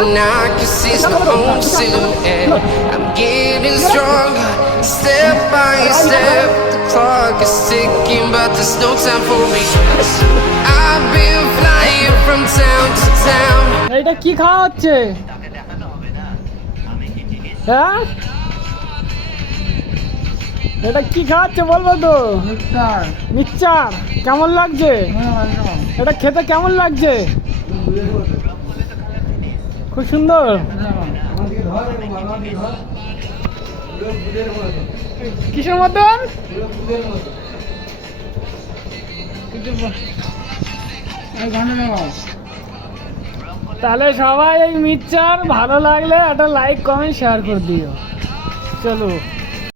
and I can see my own silhouette. I'm getting stronger, step by step. The clock is ticking, but there's no time for me. I've been flying from town to town. এটা কি খাওয়া হচ্ছে? হ্যাঁ, এটা কি খাওয়াচ্ছে বলবো তো? মিক্সচার। কেমন লাগছে এটা খেতে? কেমন লাগছে? খুব সুন্দর। কিসের মতন? তাহলে সবাই এই মিক্সচার ভালো লাগলে একটা লাইক কমেন্ট শেয়ার করে দিও। চলো।